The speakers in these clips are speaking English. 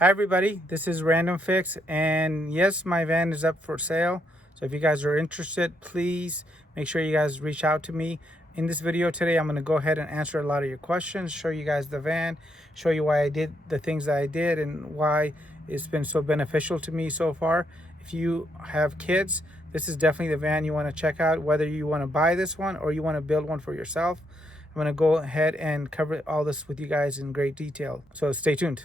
Hi everybody, this is Random Fix, and yes, my van is up for sale. So if you guys are interested, please make sure you guys reach out to me. In this video today, I'm going to go ahead and answer a lot of your questions, show you guys the van, show you why I did the things that I did and why it's been so beneficial to me so far. If you have kids, this is definitely the van you want to check out, whether you want to buy this one or you want to build one for yourself. I'm going to go ahead and cover all this with you guys in great detail, so stay tuned.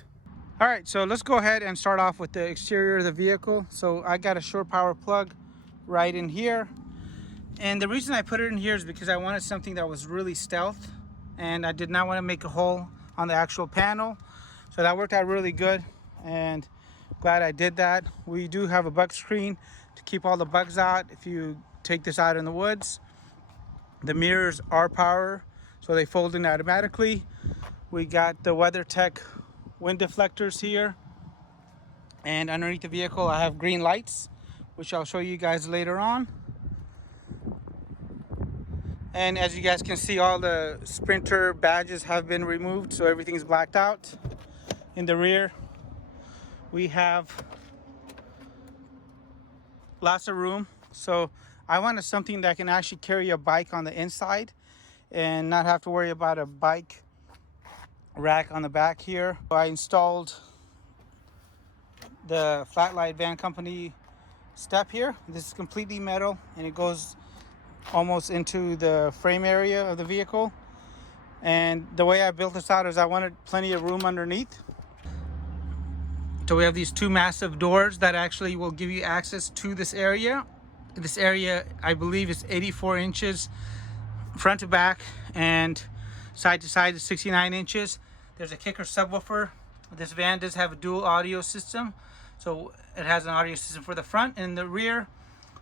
All right, so let's go ahead and start off with the exterior of the vehicle. So I got a shore power plug right in here. And the reason I put it in here is because I wanted something that was really stealth, and I did not want to make a hole on the actual panel. So that worked out really good, and glad I did that. We do have a bug screen to keep all the bugs out if you take this out in the woods. The mirrors are power, so they fold in automatically. We got the WeatherTech wind deflectors here, and underneath the vehicle I have green lights, which I'll show you guys later on. And as you guys can see, all the Sprinter badges have been removed, so everything's blacked out. In the rear we have lots of room, so I wanted something that can actually carry a bike on the inside and not have to worry about a bike rack on the back here. I installed the Flatlight Van Company step here. This is completely metal and it goes almost into the frame area of the vehicle. And the way I built this out is I wanted plenty of room underneath. So we have these two massive doors that actually will give you access to this area. This area, I believe, is 84 inches front to back, and side to side is 69 inches. There's a kicker subwoofer. This van does have a dual audio system, so it has an audio system for the front and the rear.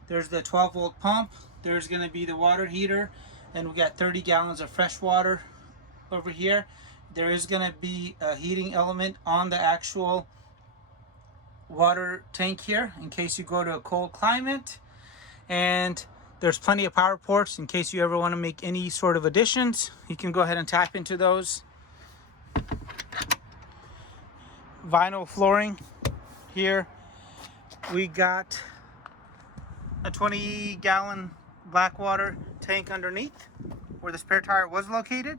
There's the 12-volt pump. There's going to be the water heater, and we got 30 gallons of fresh water over here. There is going to be a heating element on the actual water tank here in case you go to a cold climate, and there's plenty of power ports in case you ever want to make any sort of additions. You can go ahead and tap into those. Vinyl flooring here. We got a 20-gallon black water tank underneath where the spare tire was located.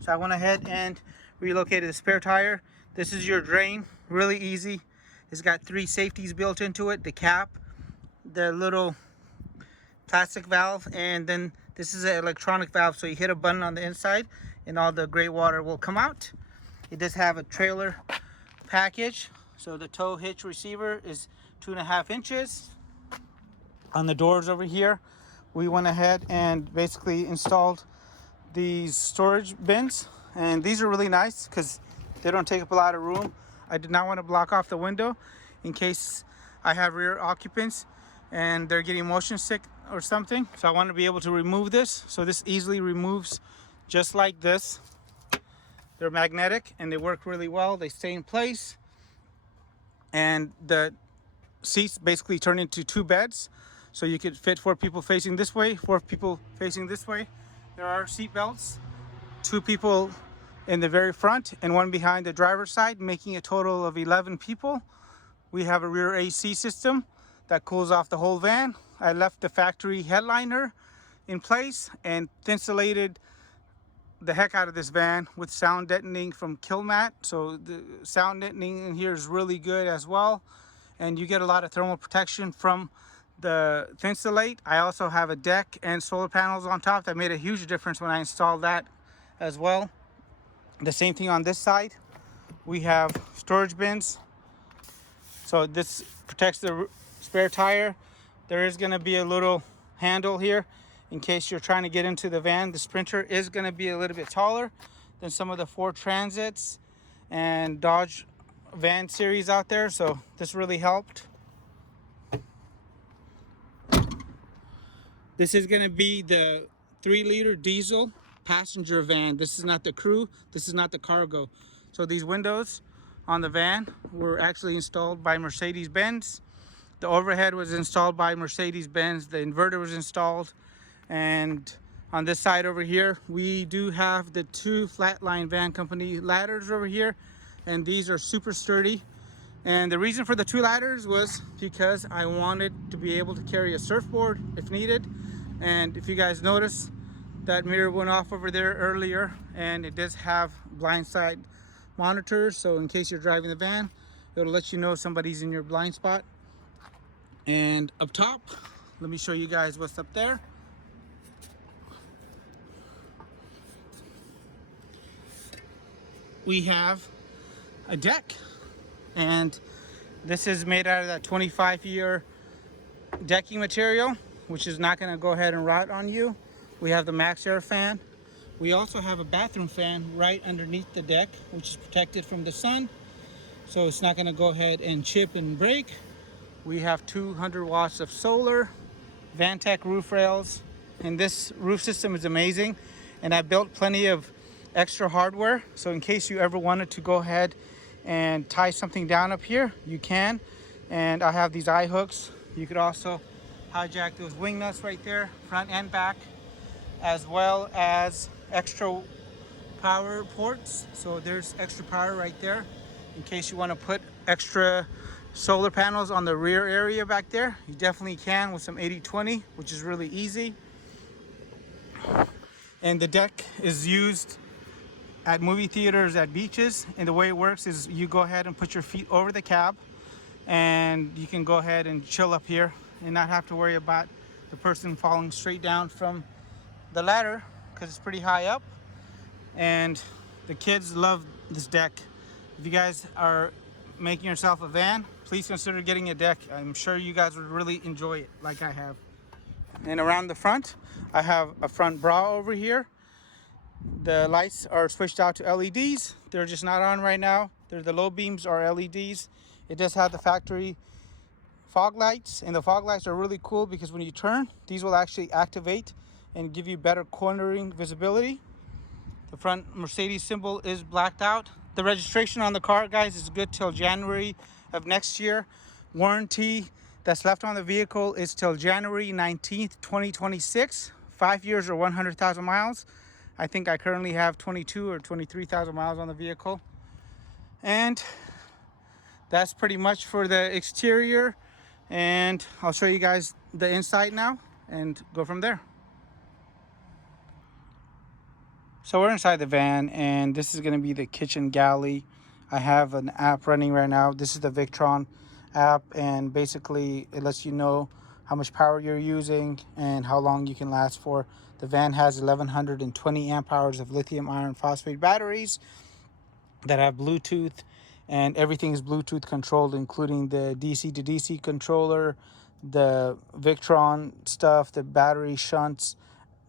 So I went ahead and relocated the spare tire. This is your drain, really easy. It's got 3 safeties built into it: the cap, the little plastic valve, and then this is an electronic valve, so you hit a button on the inside and all the gray water will come out. It does have a trailer package, so the tow hitch receiver is 2.5 inches. On the doors over here, we went ahead and basically installed these storage bins, and these are really nice because they don't take up a lot of room. I did not want to block off the window in case I have rear occupants and they're getting motion sick or something, so I want to be able to remove this. So this easily removes just like this. They're magnetic and they work really well. They stay in place, and the seats basically turn into 2 beds, so you could fit 4 people facing this way, 4 people facing this way. There are seat belts, 2 people in the very front and 1 behind the driver's side, making a total of 11 people. We have a rear AC system that cools off the whole van. I left the factory headliner in place and insulated the heck out of this van with sound deadening from Killmat. So the sound deadening in here is really good as well, and you get a lot of thermal protection from the Thinsulate. I also have a deck and solar panels on top that made a huge difference when I installed that as well. The same thing on this side. We have storage bins, so this protects the spare tire. There is going to be a little handle here in case you're trying to get into the van. The Sprinter is going to be a little bit taller than some of the Ford Transits and Dodge van series out there, so this really helped. This is going to be the 3-liter diesel passenger van. This is not the crew, this is not the cargo. So these windows on the van were actually installed by Mercedes Benz. The overhead was installed by Mercedes Benz. The inverter was installed. And on this side over here, we do have the 2 Flatline Van Company ladders over here, and these are super sturdy. And the reason for the 2 ladders was because I wanted to be able to carry a surfboard if needed. And if you guys notice, that mirror went off over there earlier, and it does have blind side monitors, so in case you're driving the van, it'll let you know somebody's in your blind spot. And up top, let me show you guys what's up there. We have a deck, and this is made out of that 25-year decking material, which is not going to go ahead and rot on you. We have the Maxxfan fan. We also have a bathroom fan right underneath the deck, which is protected from the sun, so it's not going to go ahead and chip and break. We have 200 watts of solar, VanTech roof rails, and this roof system is amazing. And I built plenty of extra hardware, so in case you ever wanted to go ahead and tie something down up here, you can. And I have these eye hooks. You could also hijack those wing nuts right there, front and back, as well as extra power ports. So there's extra power right there in case you want to put extra solar panels on the rear area back there. You definitely can with some 80/20, which is really easy. And the deck is used at movie theaters, at beaches, and the way it works is you go ahead and put your feet over the cab, and you can go ahead and chill up here and not have to worry about the person falling straight down from the ladder, because it's pretty high up. And the kids love this deck. If you guys are making yourself a van, please consider getting a deck. I'm sure you guys would really enjoy it like I have. And around the front, I have a front bra over here. The lights are switched out to LEDs. They're just not on right now. The low beams are LEDs. It does have the factory fog lights, and the fog lights are really cool because when you turn, these will actually activate and give you better cornering visibility. The front Mercedes symbol is blacked out. The registration on the car, guys, is good till January of next year. Warranty that's left on the vehicle is till January 19th, 2026. 5 years or 100,000 miles. I think I currently have 22 or 23,000 miles on the vehicle. And that's pretty much for the exterior. And I'll show you guys the inside now and go from there. So we're inside the van, and this is going to be the kitchen galley. I have an app running right now. This is the Victron app, and basically it lets you know how much power you're using and how long you can last for. The van has 1120 amp hours of lithium iron phosphate batteries that have Bluetooth, and everything is Bluetooth controlled, including the DC to DC controller, the Victron stuff, the battery shunts.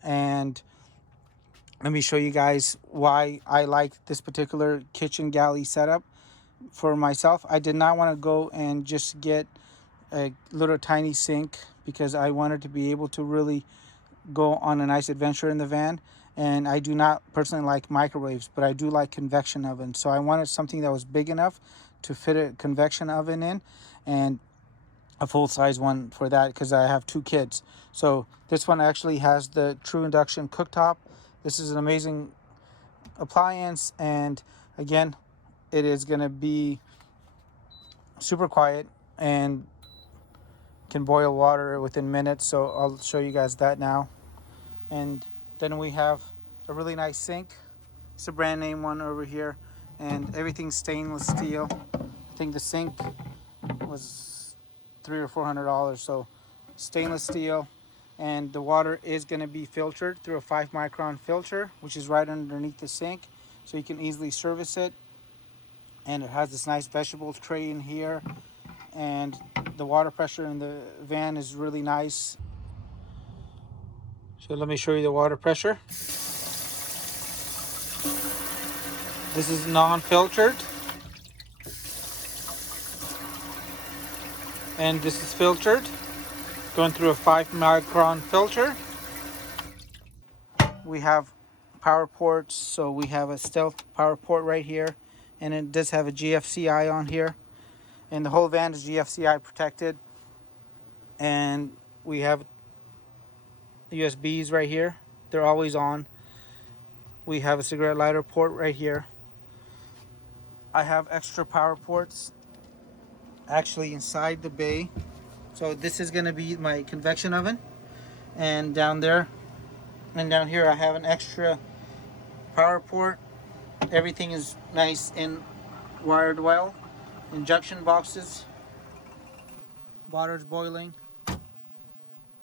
And let me show you guys why I like this particular kitchen galley setup for myself. I did not want to go and just get a little tiny sink because I wanted to be able to really go on a nice adventure in the van. And I do not personally like microwaves, but I do like convection ovens. So I wanted something that was big enough to fit a convection oven in, and a full-size one for that because I have 2 kids. So this one actually has the True Induction cooktop. This is an amazing appliance, and again, it is going to be super quiet and can boil water within minutes. So I'll show you guys that now. And then we have a really nice sink. It's a brand name one over here, and everything's stainless steel. I think the sink was $300 or $400, so stainless steel. And the water is going to be filtered through a 5-micron filter, which is right underneath the sink, so you can easily service it. And it has this nice vegetable tray in here, and the water pressure in the van is really nice. So let me show you the water pressure. This is non-filtered, and this is filtered, going through a 5-micron filter. We have power ports, so we have a stealth power port right here, and it does have a GFCI on here, and the whole van is GFCI protected. And we have USBs right here, they're always on. We have a cigarette lighter port right here. I have extra power ports actually inside the bay. So this is going to be my convection oven, and down there and down here I have an extra power port. Everything is nice and wired well. Injection boxes. Water's boiling. I'm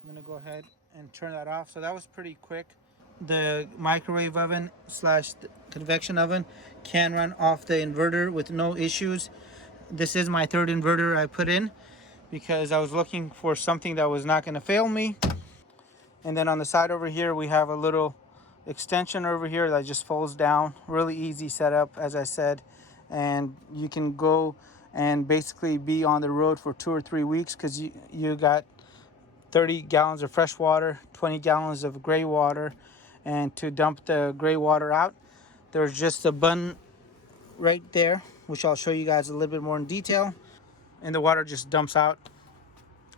gonna go ahead and turn that off. So that was pretty quick. The microwave oven slash convection oven can run off the inverter with no issues. This is my third inverter I put in because I was looking for something that was not going to fail me. And then on the side over here we have a little extension over here that just folds down. Really easy setup, as I said, and you can go and basically be on the road for 2 or 3 weeks because you got 30 gallons of fresh water, 20 gallons of gray water. And to dump the gray water out, there's just a button right there, which I'll show you guys a little bit more in detail, and the water just dumps out.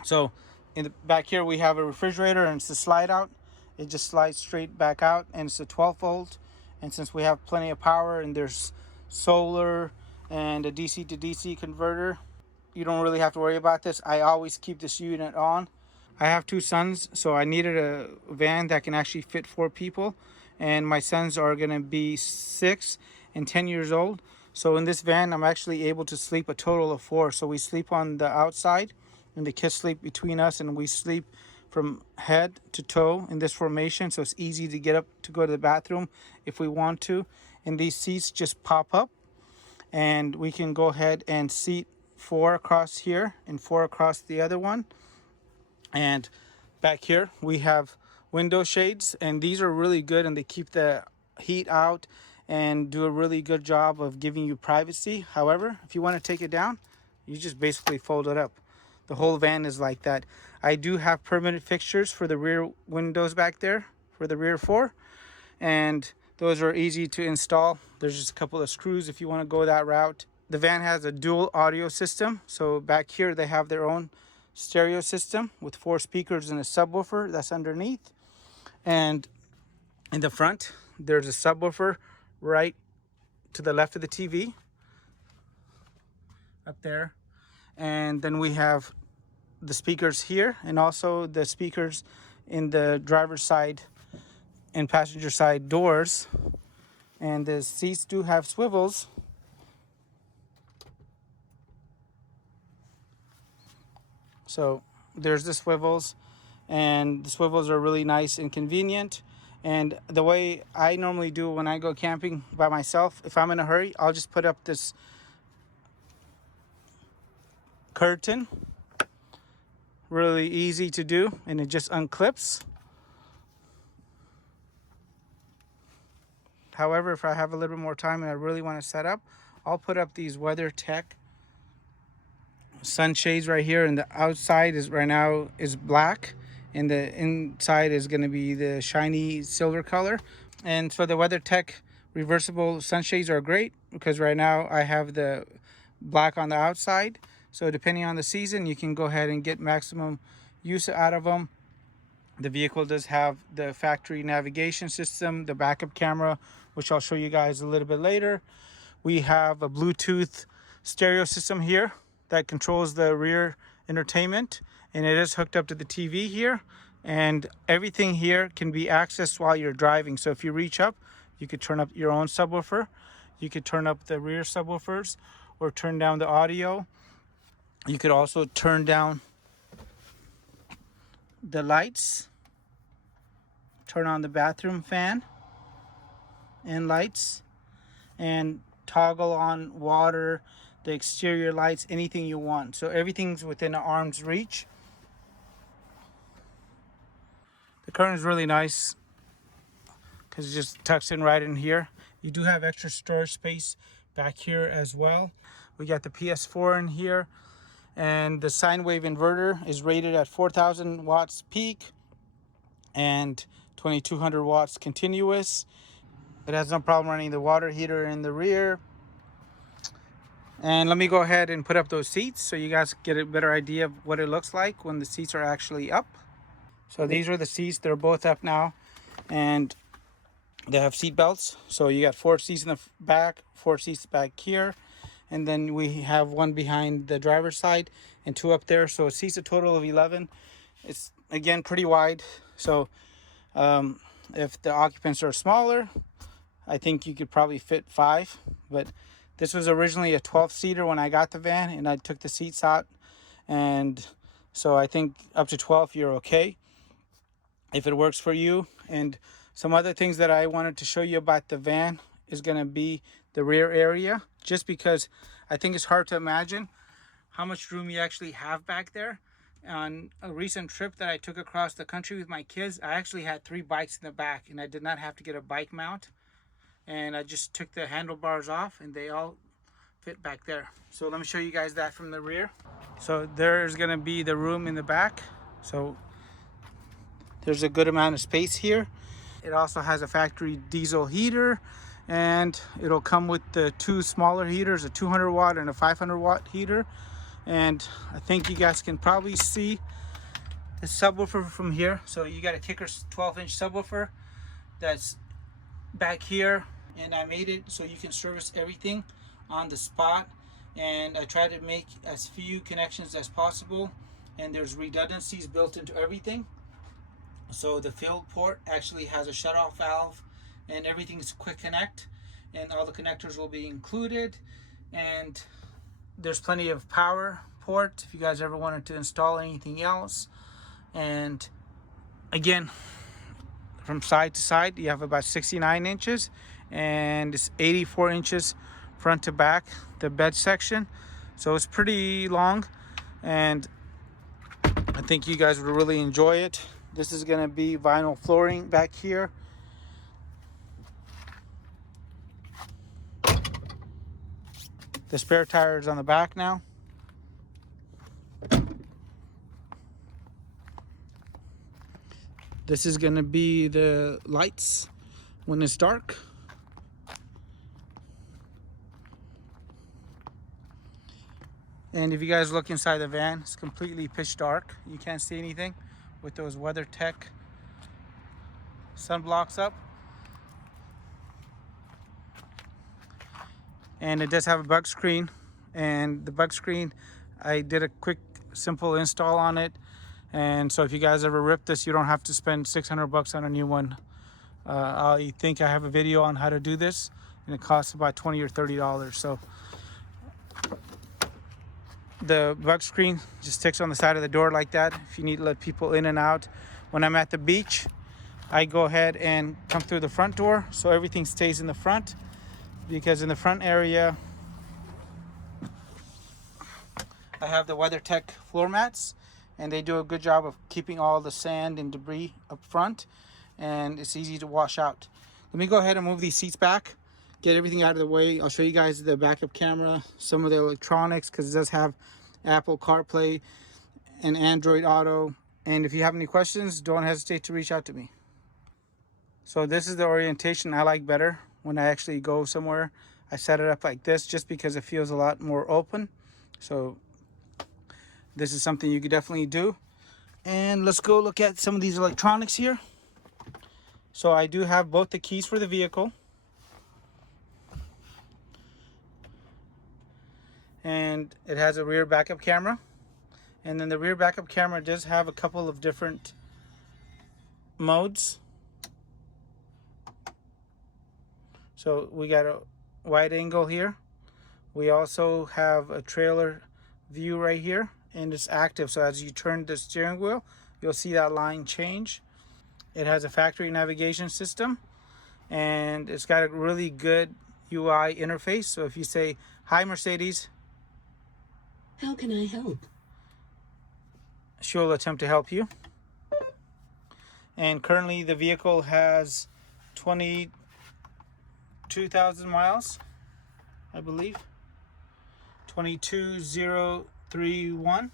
So in the back here we have a refrigerator, and it's a slide out. It just slides straight back out, and it's a 12 volt. And since we have plenty of power and there's solar and a DC to DC converter, you don't really have to worry about this. I always keep this unit on. I have 2 sons, so I needed a van that can actually fit 4 people, and my sons are going to be 6 and 10 years old. So in this van I'm actually able to sleep a total of 4. So we sleep on the outside and the kids sleep between us, and we sleep from head to toe in this formation, so it's easy to get up to go to the bathroom if we want to. And these seats just pop up, and we can go ahead and seat 4 across here and 4 across the other one. And back here we have window shades, and these are really good, and they keep the heat out and do a really good job of giving you privacy. However, if you want to take it down, you just basically fold it up. The whole van is like that. I do have permanent fixtures for the rear windows back there, for the rear 4, and those are easy to install. There's just a couple of screws if you want to go that route. The van has a dual audio system, so back here they have their own stereo system with 4 speakers and a subwoofer that's underneath. And in the front there's a subwoofer right to the left of the TV up there, and then we have the speakers here, and also the speakers in the driver's side and passenger side doors. And the seats do have swivels. So there's the swivels, and the swivels are really nice and convenient. And the way I normally do when I go camping by myself, if I'm in a hurry, I'll just put up this curtain. Really easy to do, and it just unclips. However, if I have a little bit more time and I really want to set up, I'll put up these WeatherTech sunshades right here, and the outside is right now is black, and the inside is going to be the shiny silver color. And so the WeatherTech reversible sunshades are great because right now I have the black on the outside. So depending on the season, you can go ahead and get maximum use out of them. The vehicle does have the factory navigation system, the backup camera, which I'll show you guys a little bit later. We have a Bluetooth stereo system here that controls the rear entertainment, and it is hooked up to the TV here. And everything here can be accessed while you're driving. So if you reach up, you could turn up your own subwoofer. You could turn up the rear subwoofers or turn down the audio. You could also turn down the lights, turn on the bathroom fan and lights, and toggle on water, the exterior lights, anything you want. So everything's within an arm's reach. The curtain is really nice because it just tucks in right in here. You do have extra storage space back here as well. We got the PS4 in here, and the sine wave inverter is rated at 4,000 watts peak and 2,200 watts continuous. It has no problem running the water heater in the rear. And let me go ahead and put up those seats so you guys get a better idea of what it looks like when the seats are actually up. So these are the seats. They're both up now, and they have seat belts. So you got 4 seats in the back, 4 seats back here, and then we have one behind the driver's side and two up there, so it seats a total of 11. It's again pretty wide, so if the occupants are smaller, I think you could probably fit 5. But this was originally a 12-seater when I got the van, and I took the seats out, and so I think up to 12 you're okay if it works for you. And some other things that I wanted to show you about the van is going to be the rear area, just because I think it's hard to imagine how much room you actually have back there. On a recent trip that I took across the country with my kids, I actually had 3 bikes in the back, and I did not have to get a bike mount, and I just took the handlebars off and they all fit back there. So let me show you guys that from the rear. So there's going to be the room in the back, so there's a good amount of space here. It also has a factory diesel heater, and it'll come with the 2 smaller heaters, a 200 watt and a 500 watt heater. And I think you guys can probably see the subwoofer from here. So you got a kicker 12-inch subwoofer that's back here, and I made it so you can service everything on the spot, and I try to make as few connections as possible, and there's redundancies built into everything. So the field port actually has a shutoff valve, and everything is quick connect, and all the connectors will be included. And there's plenty of power port if you guys ever wanted to install anything else. And again, from side to side you have about 69 inches, and it's 84 inches front to back, the bed section. So it's pretty long, and I think you guys would really enjoy it. This is going to be vinyl flooring back here. The spare tire is on the back now. This is going to be the lights when it's dark. And if you guys look inside the van, it's completely pitch dark. You can't see anything with those WeatherTech sunblocks up. And it does have a bug screen, and the bug screen, I did a quick simple install on it. And so if you guys ever rip this, you don't have to spend 600 bucks on a new one. I think I have a video on how to do this, and it costs about $20 or $30. So the bug screen just sticks on the side of the door like that if you need to let people in and out. When I'm at the beach, I go ahead and come through the front door, so everything stays in the front, because in the front area I have the WeatherTech floor mats, and they do a good job of keeping all the sand and debris up front, and it's easy to wash out. Let me go ahead and move these seats back, get everything out of the way. I'll show you guys the backup camera, some of the electronics, because it does have Apple CarPlay and Android Auto. And if you have any questions, don't hesitate to reach out to me. So this is the orientation I like better when I actually go somewhere. I set it up like this just because it feels a lot more open. So this is something you could definitely do. And let's go look at some of these electronics here. So I do have both the keys for the vehicle, and it has a rear backup camera. And then the rear backup camera does have a couple of different modes. So we got a wide angle here. We also have a trailer view right here, and it's active. So as you turn the steering wheel, you'll see that line change. It has a factory navigation system, and it's got a really good UI interface. So if you say, "Hi Mercedes, how can I help?" she'll attempt to help you. And currently the vehicle has 22,000 miles, I believe. 22,031.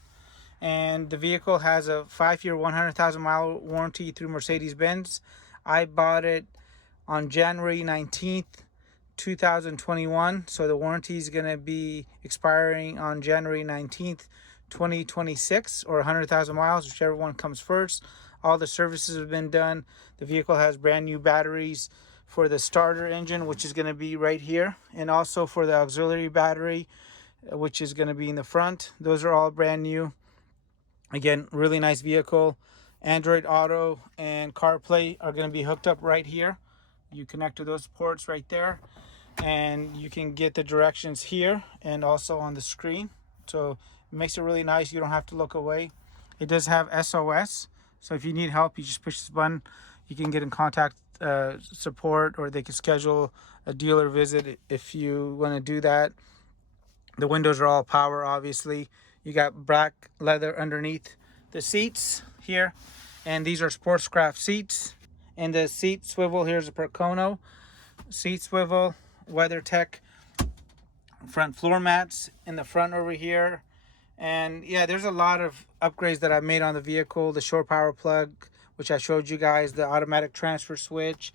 And the vehicle has a 5-year 100,000 mile warranty through Mercedes Benz. I bought it on January 19th 2021, so the warranty is going to be expiring on January 19th 2026, or 100,000 miles, whichever one comes first. All the services have been done. The vehicle has brand new batteries for the starter engine, which is going to be right here, and also for the auxiliary battery. which is going to be in the front. Those are all brand new. Again, really nice vehicle. Android Auto and CarPlay are going to be hooked up right here. You connect to those ports right there, and you can get the directions here and also on the screen. So it makes it really nice. You don't have to look away. It does have SOS, so if you need help, you just push this button. You can get in contact support, or they can schedule a dealer visit if you want to do that. The windows are all power, obviously. You got black leather underneath the seats here, and these are Sportscraft seats. And the seat swivel, here's a Percono seat swivel, WeatherTech front floor mats in the front over here. And yeah, there's a lot of upgrades that I've made on the vehicle. The shore power plug, which I showed you guys, the automatic transfer switch.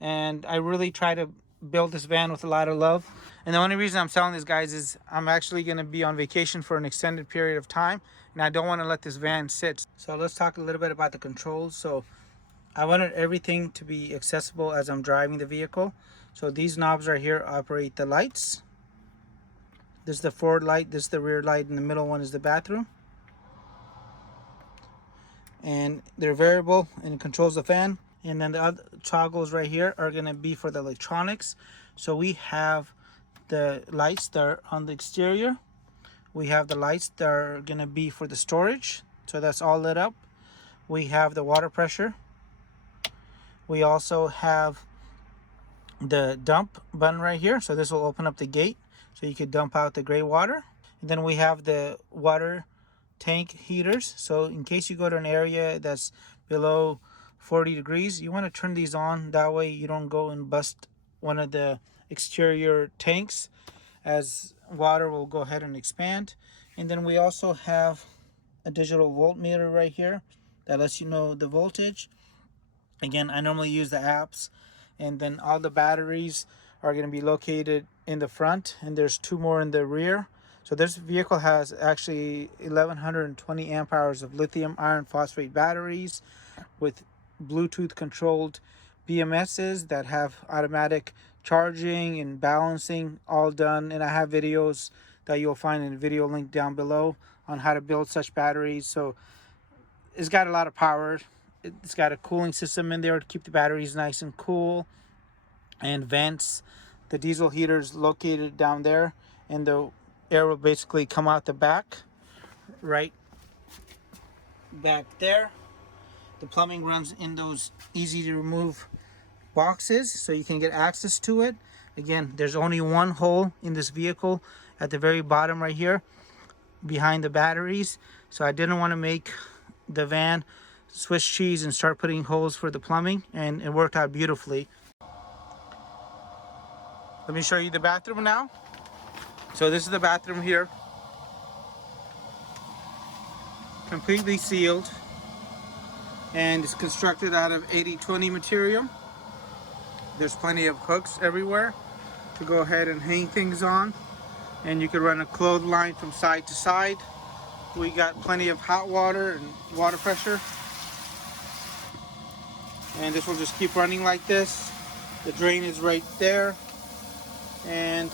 And I really try to build this van with a lot of love. And the only reason I'm selling this, guys, is I'm actually going to be on vacation for an extended period of time, and I don't want to let this van sit. So let's talk a little bit about the controls. So I wanted everything to be accessible as I'm driving the vehicle. So these knobs right here operate the lights. This is the forward light, this is the rear light, and the middle one is the bathroom. And they're variable, and it controls the fan. And then the other toggles right here are going to be for the electronics. So we have the lights that are on the exterior. We have the lights that are going to be for the storage. So that's all lit up. We have the water pressure. We also have the dump button right here. So this will open up the gate so you could dump out the gray water. And then we have the water tank heaters. So in case you go to an area that's below 40 degrees, you want to turn these on. That way you don't go and bust one of the exterior tanks, as water will go ahead and expand. And then we also have a digital voltmeter right here that lets you know the voltage. Again, I normally use the apps. And then all the batteries are going to be located in the front, and there's 2 more in the rear. So this vehicle has actually 1120 amp hours of lithium iron phosphate batteries with Bluetooth controlled BMSs that have automatic charging and balancing all done. And I have videos that you'll find in the video link down below on how to build such batteries. So it's got a lot of power. It's got a cooling system in there to keep the batteries nice and cool, and vents. The diesel heater is located down there, and the air will basically come out the back, right back there. The plumbing runs in those easy to remove boxes, so you can get access to it. Again, there's only one hole in this vehicle at the very bottom right here behind the batteries. So I didn't want to make the van Swiss cheese and start putting holes for the plumbing, and it worked out beautifully. Let me show you the bathroom now. So this is the bathroom here. Completely sealed, and it's constructed out of 80/20 material. There's plenty of hooks everywhere to go ahead and hang things on, and you can run a clothesline from side to side. We got plenty of hot water and water pressure, and this will just keep running like this. The drain is right there, and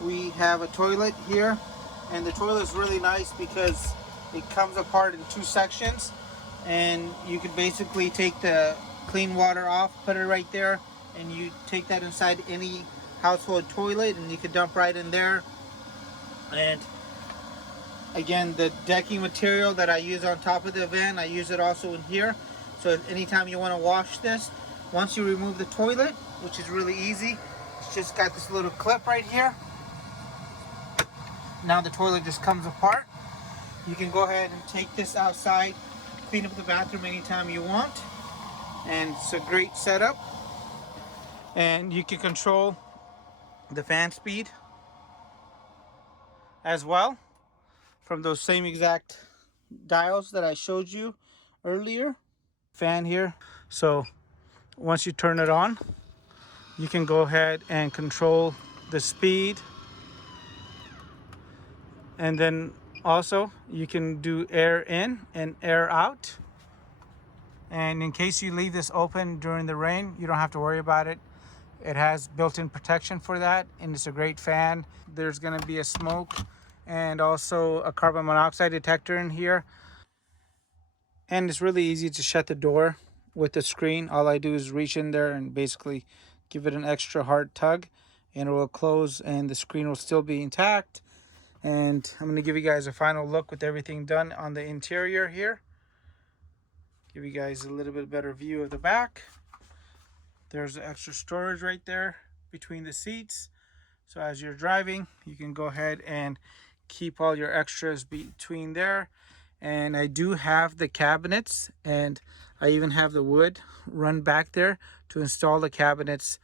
we have a toilet here, and the toilet is really nice because it comes apart in 2 sections, and you can basically take the clean water off, put it right there, and you take that inside any household toilet, and you can dump right in there. And again, the decking material that I use on top of the van, I use it also in here. So anytime you want to wash this, once you remove the toilet, which is really easy, it's just got this little clip right here. Now the toilet just comes apart. You can go ahead and take this outside, clean up the bathroom anytime you want, and it's a great setup. And you can control the fan speed as well from those same exact dials that I showed you earlier. Fan here. So once you turn it on, you can go ahead and control the speed, and then also you can do air in and air out. And in case you leave this open during the rain, you don't have to worry about it. It has built-in protection for that, and it's a great fan. There's going to be a smoke and also a carbon monoxide detector in here. And it's really easy to shut the door with the screen. All I do is reach in there and basically give it an extra hard tug, and it will close and the screen will still be intact. And I'm going to give you guys a final look with everything done on the interior here. Give you guys a little bit better view of the back. There's extra storage right there between the seats. So as you're driving, you can go ahead and keep all your extras between there. And I do have the cabinets, and I even have the wood run back there to install the cabinets.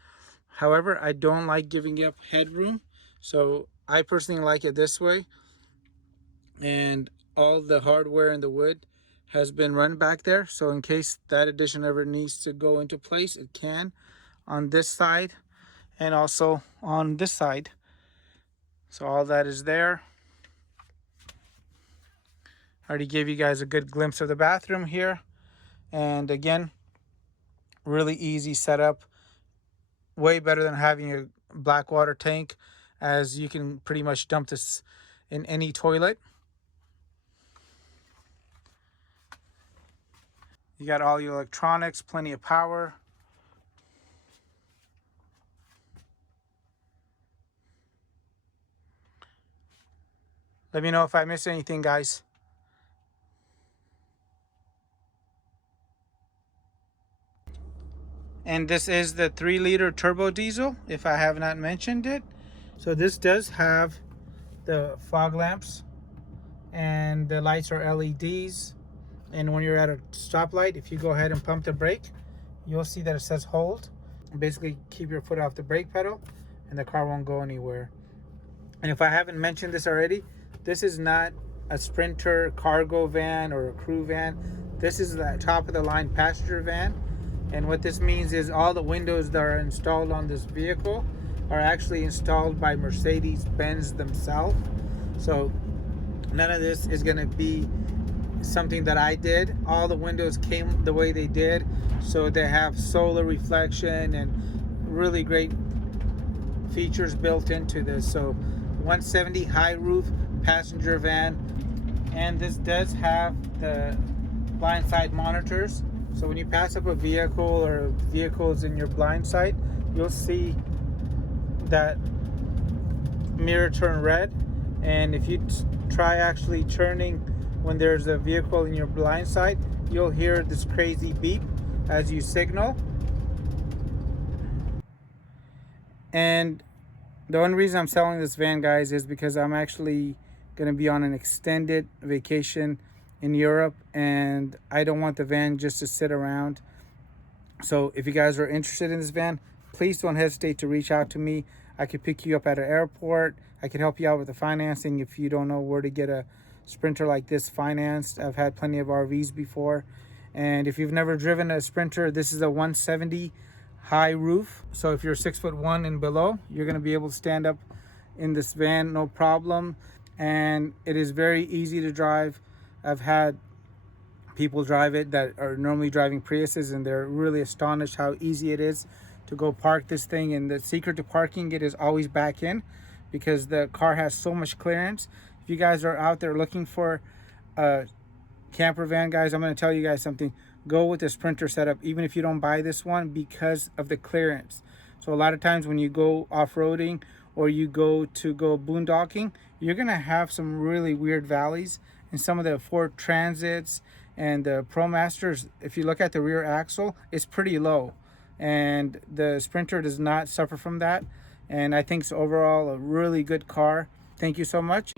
However, I don't like giving up headroom, so I personally like it this way. And all the hardware and the wood has been run back there, so in case that addition ever needs to go into place, it can on this side and also on this side. So all that is there. I already gave you guys a good glimpse of the bathroom here, and again, really easy setup, way better than having a black water tank, as you can pretty much dump this in any toilet. You got all your electronics, plenty of power. Let me know if I missed anything, guys. And this is the 3-liter turbo diesel, if I have not mentioned it. So this does have the fog lamps, and the lights are LEDs. And when you're at a stoplight, if you go ahead and pump the brake, you'll see that it says hold. Basically, keep your foot off the brake pedal and the car won't go anywhere. And if I haven't mentioned this already, this is not a Sprinter cargo van or a crew van. This is the top of the line passenger van. And what this means is all the windows that are installed on this vehicle are actually installed by Mercedes Benz themselves. So none of this is going to be something that I did. All the windows came the way they did, so they have solar reflection and really great features built into this. So 170 high roof passenger van, and this does have the blind side monitors. So when you pass up a vehicle or vehicles in your blind side, you'll see that mirror turn red. And if you try actually turning when there's a vehicle in your blind side, you'll hear this crazy beep as you signal. And the only reason I'm selling this van, guys, is because I'm actually going to be on an extended vacation in Europe, and I don't want the van just to sit around. So if you guys are interested in this van, please don't hesitate to reach out to me. I could pick you up at an airport. I could help you out with the financing if you don't know where to get a Sprinter like this financed. I've had plenty of RVs before. And if you've never driven a Sprinter, this is a 170 high roof. So if you're 6'1" and below, you're going to be able to stand up in this van, no problem. And it is very easy to drive. I've had people drive it that are normally driving Priuses, and they're really astonished how easy it is to go park this thing. And the secret to parking it is always back in, because the car has so much clearance. If you guys are out there looking for a camper van, guys, I'm going to tell you guys something. Go with the Sprinter setup, even if you don't buy this one, because of the clearance. So a lot of times when you go off-roading or you go boondocking, you're going to have some really weird valleys. And some of the Ford Transits and the ProMasters, if you look at the rear axle, it's pretty low. And the Sprinter does not suffer from that. And I think it's overall a really good car. Thank you so much.